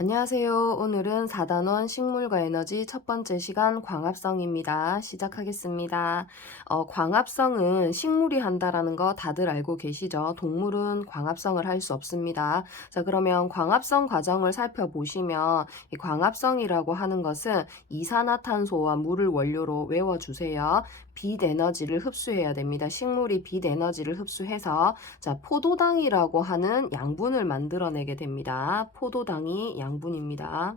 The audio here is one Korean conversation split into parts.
안녕하세요. 오늘은 4단원 식물과 에너지 첫 번째 시간 광합성입니다. 시작하겠습니다. 광합성은 식물이 한다라는 거 다들 알고 계시죠? 동물은 광합성을 할 수 없습니다. 자, 그러면 광합성 과정을 살펴보시면 이 광합성이라고 하는 것은 이산화탄소와 물을 원료로 외워주세요. 빛 에너지를 흡수해야 됩니다. 식물이 빛 에너지를 흡수해서 자, 포도당이라고 하는 양분을 만들어내게 됩니다. 포도당이 양분입니다.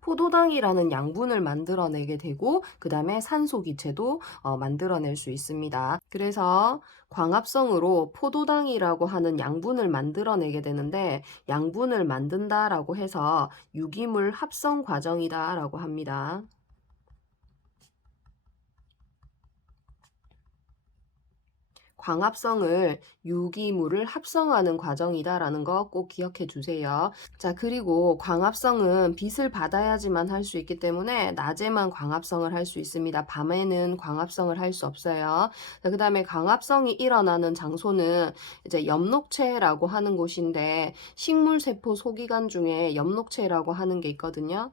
포도당이라는 양분을 만들어내게 되고 그 다음에 산소 기체도 만들어낼 수 있습니다. 그래서 광합성으로 포도당이라고 하는 양분을 만들어내게 되는데 양분을 만든다라고 해서 유기물 합성 과정이다라고 합니다. 광합성을 유기물을 합성하는 과정이다라는 거 꼭 기억해 주세요. 자, 그리고 광합성은 빛을 받아야지만 할 수 있기 때문에 낮에만 광합성을 할 수 있습니다. 밤에는 광합성을 할 수 없어요. 자, 그다음에 광합성이 일어나는 장소는 이제 엽록체라고 하는 곳인데 식물 세포 소기관 중에 엽록체라고 하는 게 있거든요.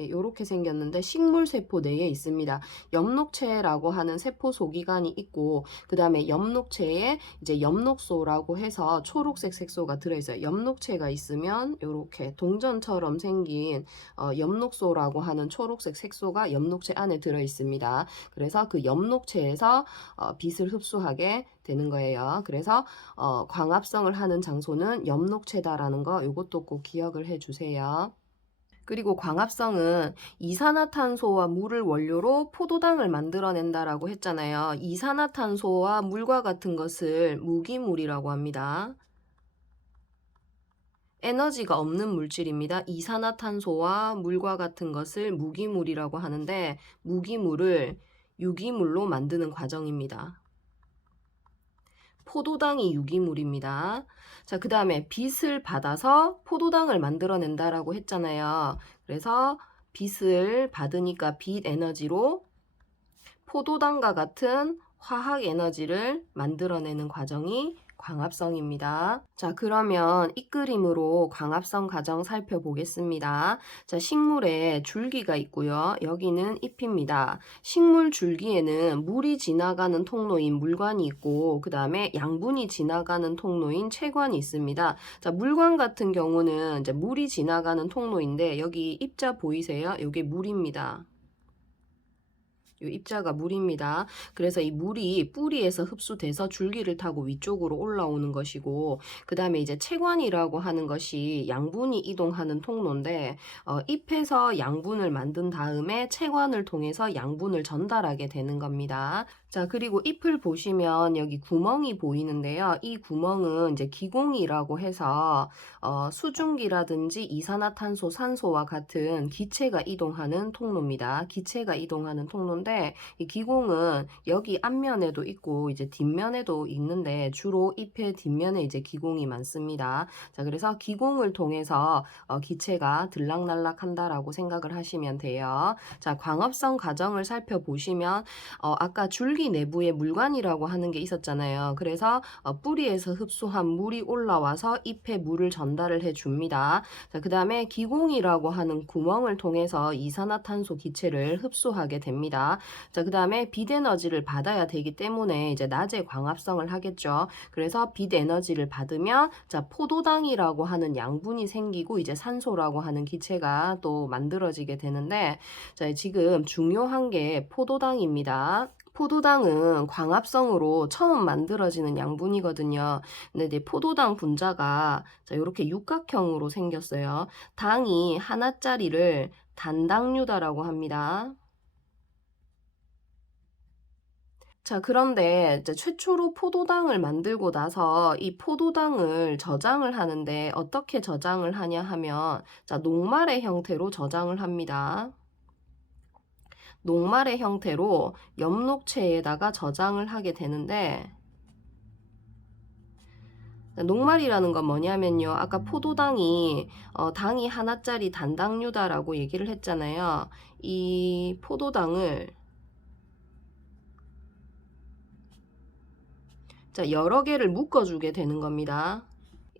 이렇게 생겼는데 식물세포 내에 있습니다. 엽록체라고 하는 세포 소기관이 있고 그 다음에 엽록체에 이제 엽록소라고 해서 초록색 색소가 들어있어요. 엽록체가 있으면 이렇게 동전처럼 생긴 엽록소라고 하는 초록색 색소가 엽록체 안에 들어있습니다. 그래서 그 엽록체에서 빛을 흡수하게 되는 거예요. 그래서 광합성을 하는 장소는 엽록체다라는 거 이것도 꼭 기억을 해주세요. 그리고 광합성은 이산화탄소와 물을 원료로 포도당을 만들어낸다라고 했잖아요. 이산화탄소와 물과 같은 것을 무기물이라고 합니다. 에너지가 없는 물질입니다. 이산화탄소와 물과 같은 것을 무기물이라고 하는데 무기물을 유기물로 만드는 과정입니다. 포도당이 유기물입니다. 자, 그 다음에 빛을 받아서 포도당을 만들어낸다라고 했잖아요. 그래서 빛을 받으니까 빛 에너지로 포도당과 같은 화학 에너지를 만들어내는 과정이 광합성입니다. 자, 그러면 이 그림으로 광합성 과정 살펴보겠습니다. 자, 식물에 줄기가 있고요. 여기는 잎입니다. 식물 줄기에는 물이 지나가는 통로인 물관이 있고 그 다음에 양분이 지나가는 통로인 체관이 있습니다. 자, 물관 같은 경우는 이제 물이 지나가는 통로인데 여기 입자 보이세요? 이게 물입니다. 이 입자가 물입니다. 그래서 이 물이 뿌리에서 흡수돼서 줄기를 타고 위쪽으로 올라오는 것이고 그 다음에 이제 체관이라고 하는 것이 양분이 이동하는 통로인데 잎에서 양분을 만든 다음에 체관을 통해서 양분을 전달하게 되는 겁니다. 자, 그리고 잎을 보시면 여기 구멍이 보이는데요. 이 구멍은 이제 기공이라고 해서 수증기라든지 이산화탄소, 산소와 같은 기체가 이동하는 통로입니다. 기체가 이동하는 통로인데 이 기공은 여기 앞면에도 있고 이제 뒷면에도 있는데 주로 잎의 뒷면에 이제 기공이 많습니다. 자, 그래서 기공을 통해서 기체가 들락날락 한다라고 생각을 하시면 돼요. 자, 광합성 과정을 살펴보시면 아까 줄기 내부에 물관이라고 하는 게 있었잖아요. 그래서 뿌리에서 흡수한 물이 올라와서 잎에 물을 전달을 해줍니다. 자, 그 다음에 기공이라고 하는 구멍을 통해서 이산화탄소 기체를 흡수하게 됩니다. 자, 그 다음에 빛 에너지를 받아야 되기 때문에 이제 낮에 광합성을 하겠죠. 그래서 빛 에너지를 받으면 자, 포도당이라고 하는 양분이 생기고 이제 산소라고 하는 기체가 또 만들어지게 되는데 자, 지금 중요한 게 포도당입니다. 포도당은 광합성으로 처음 만들어지는 양분이거든요. 근데 이제 포도당 분자가 자, 이렇게 육각형으로 생겼어요. 당이 하나짜리를 단당류다라고 합니다. 자, 그런데 이제 최초로 포도당을 만들고 나서 이 포도당을 저장을 하는데 어떻게 저장을 하냐 하면 자, 녹말의 형태로 저장을 합니다. 녹말의 형태로 엽록체에다가 저장을 하게 되는데 녹말이라는 건 뭐냐면요. 아까 포도당이 당이 하나짜리 단당류다라고 얘기를 했잖아요. 이 포도당을 자, 여러 개를 묶어주게 되는 겁니다.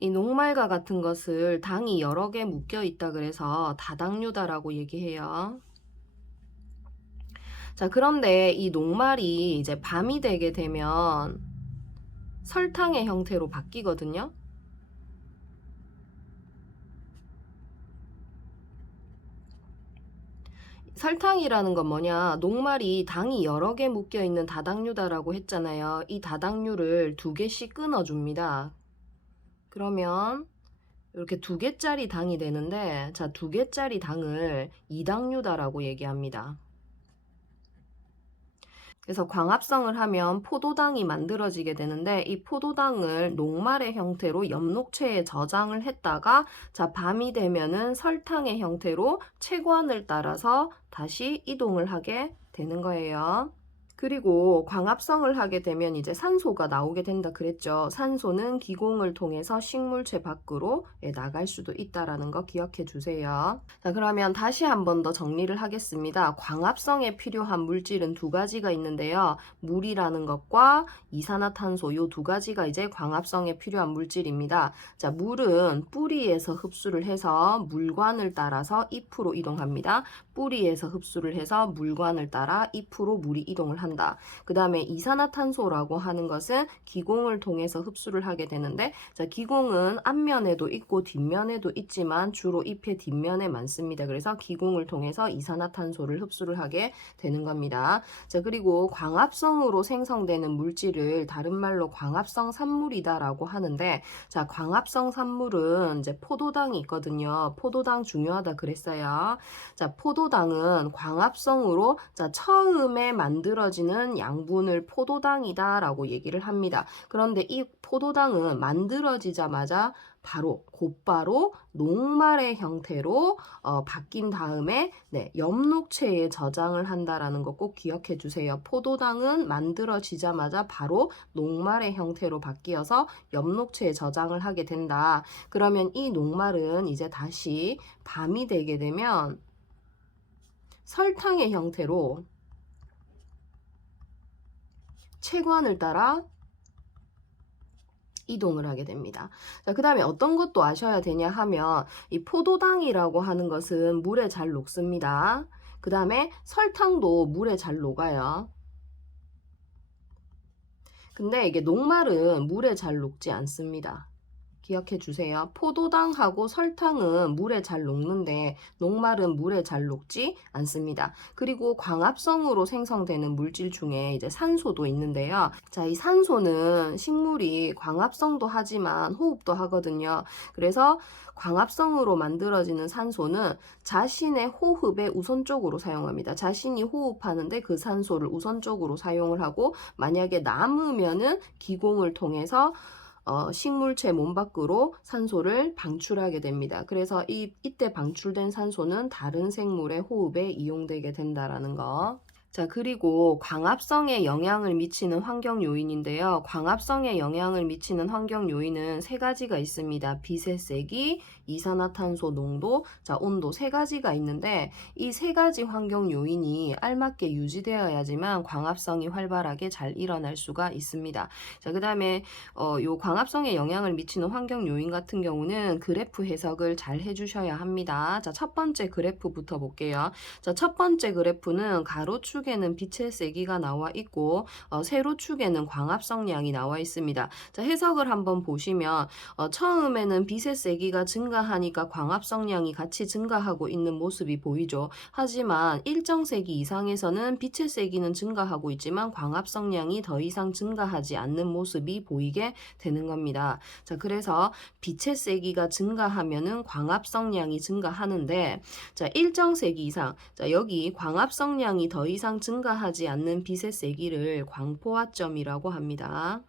이 녹말과 같은 것을 당이 여러 개 묶여 있다 그래서 다당류다라고 얘기해요. 자, 그런데 이 녹말이 이제 밤이 되게 되면 설탕의 형태로 바뀌거든요. 설탕이라는 건 뭐냐? 녹말이 당이 여러 개 묶여 있는 다당류다라고 했잖아요. 이 다당류를 2개씩 끊어줍니다. 그러면 이렇게 2개짜리 당이 되는데, 자, 2개짜리 당을 이당류다라고 얘기합니다. 그래서 광합성을 하면 포도당이 만들어지게 되는데, 이 포도당을 녹말의 형태로 엽록체에 저장을 했다가, 자, 밤이 되면은 설탕의 형태로 채관을 따라서 다시 이동을 하게 되는 거예요. 그리고 광합성을 하게 되면 이제 산소가 나오게 된다 그랬죠. 산소는 기공을 통해서 식물체 밖으로 나갈 수도 있다라는 거 기억해 주세요. 자, 그러면 다시 한 번 더 정리를 하겠습니다. 광합성에 필요한 물질은 2가지가 있는데요. 물이라는 것과 이산화탄소 요 2가지가 이제 광합성에 필요한 물질입니다. 자, 물은 뿌리에서 흡수를 해서 물관을 따라서 잎으로 이동합니다. 뿌리에서 흡수를 해서 물관을 따라 잎으로 물이 이동을 한다. 그 다음에 이산화탄소라고 하는 것은 기공을 통해서 흡수를 하게 되는데, 자, 기공은 앞면에도 있고 뒷면에도 있지만 주로 잎의 뒷면에 많습니다. 그래서 기공을 통해서 이산화탄소를 흡수를 하게 되는 겁니다. 자, 그리고 광합성으로 생성되는 물질을 다른 말로 광합성 산물이다라고 하는데, 자, 광합성 산물은 이제 포도당이 있거든요. 포도당 중요하다 그랬어요. 자, 포도당은 광합성으로, 자, 처음에 만들어지는 양분을 포도당이다라고 얘기를 합니다. 그런데 이 포도당은 만들어지자마자 곧바로 녹말의 형태로 바뀐 다음에 엽록체에 저장을 한다라는 거 꼭 기억해 주세요. 포도당은 만들어지자마자 바로 녹말의 형태로 바뀌어서 엽록체에 저장을 하게 된다. 그러면 이 녹말은 이제 다시 밤이 되게 되면 설탕의 형태로 채관을 따라 이동을 하게 됩니다. 자, 그 다음에 어떤 것도 아셔야 되냐 하면 이 포도당이라고 하는 것은 물에 잘 녹습니다. 그 다음에 설탕도 물에 잘 녹아요. 근데 이게 녹말은 물에 잘 녹지 않습니다. 기억해 주세요. 포도당하고 설탕은 물에 잘 녹는데 녹말은 물에 잘 녹지 않습니다. 그리고 광합성으로 생성되는 물질 중에 이제 산소도 있는데요. 자, 이 산소는 식물이 광합성도 하지만 호흡도 하거든요. 그래서 광합성으로 만들어지는 산소는 자신의 호흡에 우선적으로 사용합니다. 자신이 호흡하는데 그 산소를 우선적으로 사용을 하고, 만약에 남으면은 기공을 통해서 식물체 몸 밖으로 산소를 방출하게 됩니다. 그래서 이때 방출된 산소는 다른 생물의 호흡에 이용되게 된다라는 거. 자, 그리고 광합성에 영향을 미치는 환경 요인인데요. 광합성에 영향을 미치는 환경 요인은 3가지가 있습니다. 빛의 세기, 이산화탄소 농도, 자, 온도 3가지가 있는데, 이 3가지 환경 요인이 알맞게 유지되어야지만 광합성이 활발하게 잘 일어날 수가 있습니다. 자, 그 다음에 요 광합성에 영향을 미치는 환경 요인 같은 경우는 그래프 해석을 잘 해주셔야 합니다. 자, 첫 번째 그래프부터 볼게요. 자, 첫 번째 그래프는 가로축에는 빛의 세기가 나와 있고 세로축에는 광합성량이 나와 있습니다. 자, 해석을 한번 보시면 처음에는 빛의 세기가 증가하니까 광합성량이 같이 증가하고 있는 모습이 보이죠. 하지만 일정 세기 이상에서는 빛의 세기는 증가하고 있지만 광합성량이 더 이상 증가하지 않는 모습이 보이게 되는 겁니다. 자, 그래서 빛의 세기가 증가하면은 광합성량이 증가하는데, 자, 일정 세기 이상, 자, 여기 광합성량이 더 이상 증가하지 않는 빛의 세기를 광포화점이라고 합니다.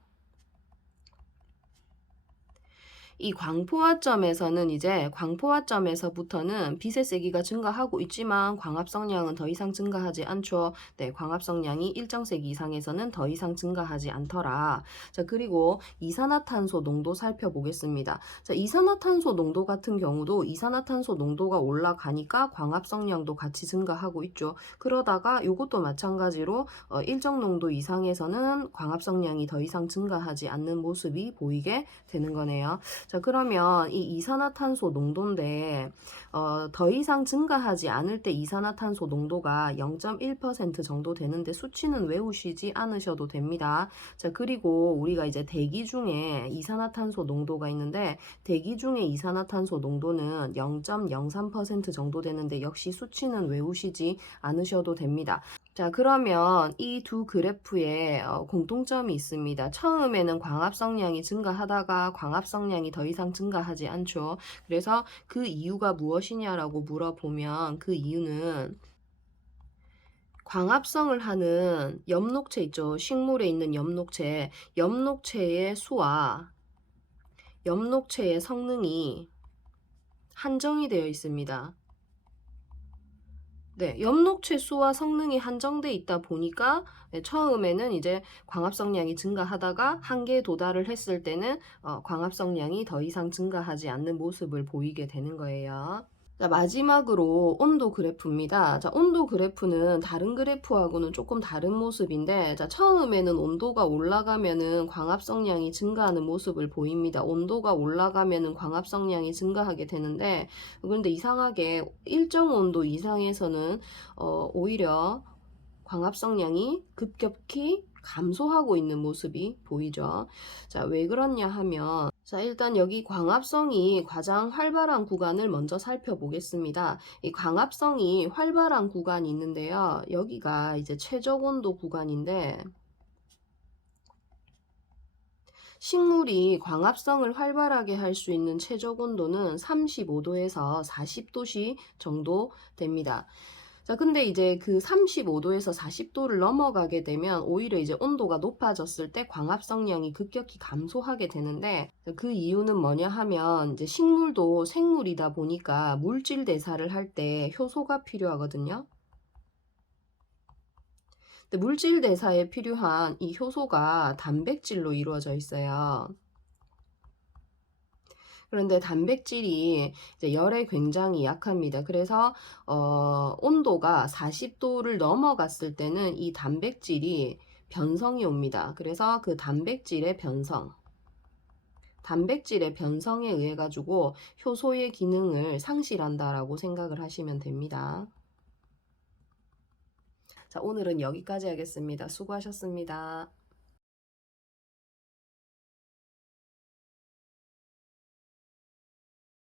이 광포화점에서는 이제 광포화점에서부터는 빛의 세기가 증가하고 있지만 광합성량은 더 이상 증가하지 않죠. 네, 광합성량이 일정 세기 이상에서는 더 이상 증가하지 않더라. 자, 그리고 이산화탄소 농도 살펴보겠습니다. 자, 이산화탄소 농도 같은 경우도 이산화탄소 농도가 올라가니까 광합성량도 같이 증가하고 있죠. 그러다가 이것도 마찬가지로 일정 농도 이상에서는 광합성량이 더 이상 증가하지 않는 모습이 보이게 되는 거네요. 자, 그러면 이 이산화탄소 농도인데 더 이상 증가하지 않을 때 이산화탄소 농도가 0.1% 정도 되는데 수치는 외우시지 않으셔도 됩니다. 자, 그리고 우리가 이제 대기 중에 이산화탄소 농도가 있는데 대기 중에 이산화탄소 농도는 0.03% 정도 되는데 역시 수치는 외우시지 않으셔도 됩니다. 자, 그러면 이 두 그래프에 공통점이 있습니다. 처음에는 광합성량이 증가하다가 광합성량이 더 이상 증가하지 않죠. 그래서 그 이유가 무엇이냐라고 물어보면 그 이유는 광합성을 하는 엽록체 있죠. 식물에 있는 엽록체, 엽록체의 수와 엽록체의 성능이 한정이 되어 있습니다. 네, 엽록체 수와 성능이 한정돼 있다 보니까 처음에는 이제 광합성량이 증가하다가 한계에 도달을 했을 때는 광합성량이 더 이상 증가하지 않는 모습을 보이게 되는 거예요. 자, 마지막으로 온도 그래프입니다. 자, 온도 그래프는 다른 그래프하고는 조금 다른 모습인데, 자, 처음에는 온도가 올라가면은 광합성량이 증가하는 모습을 보입니다. 온도가 올라가면은 광합성량이 증가하게 되는데, 그런데 이상하게 일정 온도 이상에서는 오히려 광합성량이 급격히 감소하고 있는 모습이 보이죠. 자, 왜 그렇냐 하면, 자, 일단 여기 광합성이 가장 활발한 구간을 먼저 살펴보겠습니다. 이 광합성이 활발한 구간이 있는데요. 여기가 이제 최적 온도 구간인데, 식물이 광합성을 활발하게 할 수 있는 최적 온도는 35도에서 40도씨 정도 됩니다. 자, 근데 이제 그 35도에서 40도를 넘어가게 되면 오히려 이제 온도가 높아졌을 때 광합성량이 급격히 감소하게 되는데, 그 이유는 뭐냐 하면 이제 식물도 생물이다 보니까 물질 대사를 할 때 효소가 필요하거든요. 근데 물질 대사에 필요한 이 효소가 단백질로 이루어져 있어요. 그런데 단백질이 이제 열에 굉장히 약합니다. 그래서 온도가 40도를 넘어갔을 때는 이 단백질이 변성이 옵니다. 그래서 그 단백질의 변성에 의해 가지고 효소의 기능을 상실한다라고 생각을 하시면 됩니다. 자, 오늘은 여기까지 하겠습니다. 수고하셨습니다.